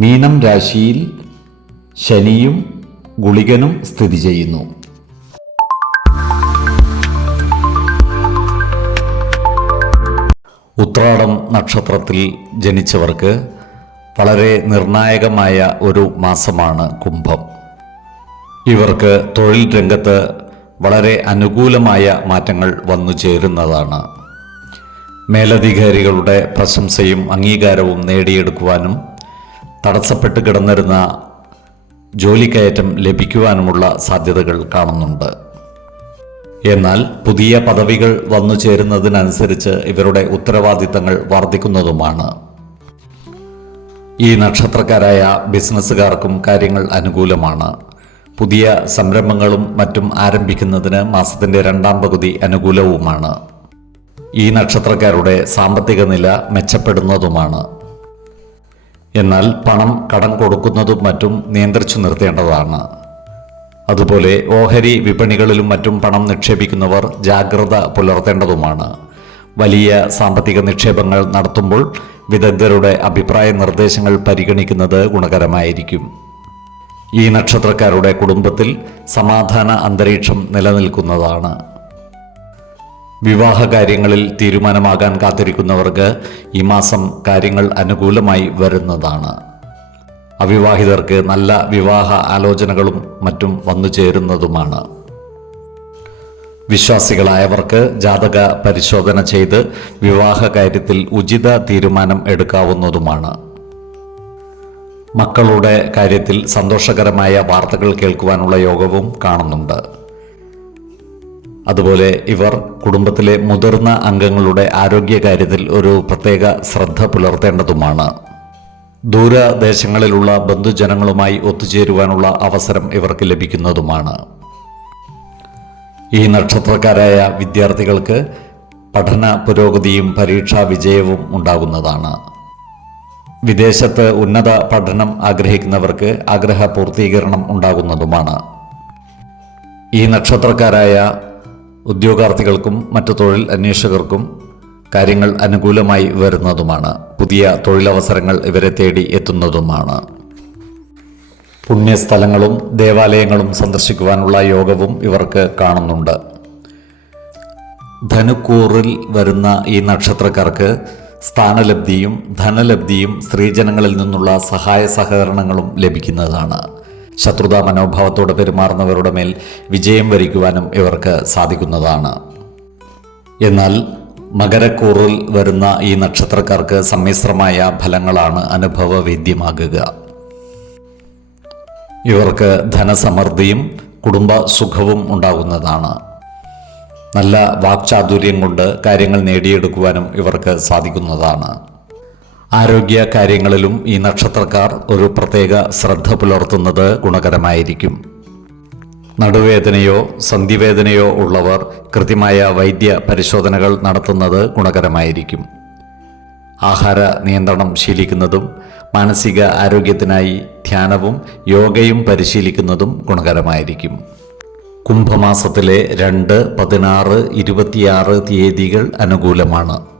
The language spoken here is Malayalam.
മീനം രാശിയിൽ ശനിയും ഗുളികനും സ്ഥിതി ചെയ്യുന്നു. ഉത്രാടം നക്ഷത്രത്തിൽ ജനിച്ചവർക്ക് വളരെ നിർണായകമായ ഒരു മാസമാണ് കുംഭം. ഇവർക്ക് തൊഴിൽ രംഗത്ത് വളരെ അനുകൂലമായ മാറ്റങ്ങൾ വന്നു ചേരുന്നതാണ്. മേലധികാരികളുടെ പ്രശംസയും അംഗീകാരവും നേടിയെടുക്കുവാനും തടസ്സപ്പെട്ട് കിടന്നിരുന്ന ജോലിക്കയറ്റം ലഭിക്കുവാനുമുള്ള സാധ്യതകൾ കാണുന്നുണ്ട്. എന്നാൽ പുതിയ പദവികൾ വന്നു ചേരുന്നതിനനുസരിച്ച് ഇവരുടെ ഉത്തരവാദിത്തങ്ങൾ വർദ്ധിക്കുന്നതുമാണ്. ഈ നക്ഷത്രക്കാരായ ബിസിനസ്സുകാർക്കും കാര്യങ്ങൾ അനുകൂലമാണ്. പുതിയ സംരംഭങ്ങളും മറ്റും ആരംഭിക്കുന്നതിന് മാസത്തിന്റെ രണ്ടാം പകുതി അനുകൂലവുമാണ്. ഈ നക്ഷത്രക്കാരുടെ സാമ്പത്തിക നില മെച്ചപ്പെടുന്നതുമാണ്. എന്നാൽ പണം കടം കൊടുക്കുന്നതും മറ്റും നിയന്ത്രിച്ചു നിർത്തേണ്ടതാണ്. അതുപോലെ ഓഹരി വിപണികളിലും മറ്റും പണം നിക്ഷേപിക്കുന്നവർ ജാഗ്രത പുലർത്തേണ്ടതുമാണ്. വലിയ സാമ്പത്തിക നിക്ഷേപങ്ങൾ നടത്തുമ്പോൾ വിദഗ്ധരുടെ അഭിപ്രായ നിർദ്ദേശങ്ങൾ പരിഗണിക്കുന്നത് ഗുണകരമായിരിക്കും. ഈ നക്ഷത്രക്കാരുടെ കുടുംബത്തിൽ സമാധാന അന്തരീക്ഷം നിലനിൽക്കുന്നതാണ്. വിവാഹ കാര്യങ്ങളിൽ തീരുമാനമാകാൻ കാത്തിരിക്കുന്നവർക്ക് ഈ മാസം കാര്യങ്ങൾ അനുകൂലമായി വരുന്നതാണ്. അവിവാഹിതർക്ക് നല്ല വിവാഹ ആലോചനകളും മറ്റും വന്നു ചേരുന്നതുമാണ്. വിശ്വാസികളായവർക്ക് ജാതക പരിശോധന ചെയ്ത് വിവാഹ കാര്യത്തിൽ ഉചിത തീരുമാനം എടുക്കാവുന്നതുമാണ്. മക്കളുടെ കാര്യത്തിൽ സന്തോഷകരമായ വാർത്തകൾ കേൾക്കുവാനുള്ള യോഗവും കാണുന്നുണ്ട്. അതുപോലെ ഇവർ കുടുംബത്തിലെ മുതിർന്ന അംഗങ്ങളുടെ ആരോഗ്യകാര്യത്തിൽ ഒരു പ്രത്യേക ശ്രദ്ധ പുലർത്തേണ്ടതുമാണ്. ദൂരദേശങ്ങളിലുള്ള ബന്ധുജനങ്ങളുമായി ഒത്തുചേരുവാനുള്ള അവസരം ഇവർക്ക് ലഭിക്കുന്നതുമാണ്. ഈ നക്ഷത്രക്കാരായ വിദ്യാർത്ഥികൾക്ക് പഠന പുരോഗതിയും പരീക്ഷാ വിജയവും ഉണ്ടാകുന്നതാണ്. വിദേശത്ത് ഉന്നത പഠനം ആഗ്രഹിക്കുന്നവർക്ക് ആഗ്രഹ പൂർത്തീകരണം ഉണ്ടാകുന്നതുമാണ്. ഈ നക്ഷത്രക്കാരായ ഉദ്യോഗാർത്ഥികൾക്കും മറ്റു തൊഴിൽ അന്വേഷകർക്കും കാര്യങ്ങൾ അനുകൂലമായി വരുന്നതുമാണ്. പുതിയ തൊഴിലവസരങ്ങൾ ഇവരെ തേടി എത്തുന്നതുമാണ്. പുണ്യസ്ഥലങ്ങളും ദേവാലയങ്ങളും സന്ദർശിക്കുവാനുള്ള യോഗവും ഇവർക്ക് കാണുന്നുണ്ട്. ധനുക്കൂറിൽ വരുന്ന ഈ നക്ഷത്രക്കാർക്ക് സ്ഥാനലബ്ധിയും ധനലബ്ധിയും സ്ത്രീജനങ്ങളിൽ നിന്നുള്ള സഹായ സഹകരണങ്ങളും ലഭിക്കുന്നതാണ്. ശത്രുതാ മനോഭാവത്തോടെ പെരുമാറുന്നവരുടെ മേൽ വിജയം വരിക്കുവാനും ഇവർക്ക് സാധിക്കുന്നതാണ്. എന്നാൽ മകരക്കൂറിൽ വരുന്ന ഈ നക്ഷത്രക്കാർക്ക് സമ്മിശ്രമായ ഫലങ്ങളാണ് അനുഭവവേദ്യമാകുക. ഇവർക്ക് ധനസമൃദ്ധിയും കുടുംബ സുഖവും ഉണ്ടാകുന്നതാണ്. നല്ല വാക്ചാതുര്യം കൊണ്ട് കാര്യങ്ങൾ നേടിയെടുക്കുവാനും ഇവർക്ക് സാധിക്കുന്നതാണ്. ആരോഗ്യ കാര്യങ്ങളിലും ഈ നക്ഷത്രക്കാർ ഒരു പ്രത്യേക ശ്രദ്ധ പുലർത്തുന്നത് ഗുണകരമായിരിക്കും. നടുവേദനയോ സന്ധിവേദനയോ ഉള്ളവർ കൃത്യമായ വൈദ്യ പരിശോധനകൾ നടത്തുന്നത് ഗുണകരമായിരിക്കും. ആഹാര നിയന്ത്രണം ശീലിക്കുന്നതും മാനസിക ആരോഗ്യത്തിനായി ധ്യാനവും യോഗയും പരിശീലിക്കുന്നതും ഗുണകരമായിരിക്കും. കുംഭമാസത്തിലെ രണ്ട് പതിനാറ് ഇരുപത്തിയാറ് തീയതികൾ അനുകൂലമാണ്.